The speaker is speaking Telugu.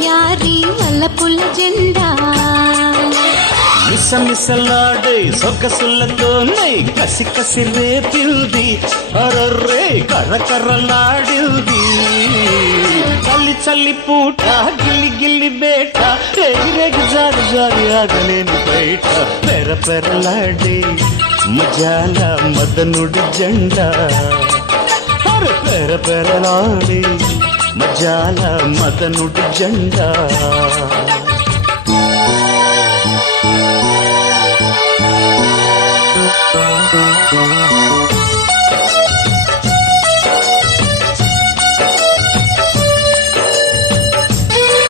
వయ్యారి వల్లపుల్ల జెండా మిసమిసలాడే సొగసులతోనే కసి కసి రేపింది అరర్రే కర్రకర్రలాడింది చల్లి చల్లి పూట గిల్లి గిల్లి బేట రేగి జారి జారి ఆగలేని బయట పెర పెరలాడే మజాల మదనుడి జెండా పెర పెరలాడే మజాల మదనుడి జెండా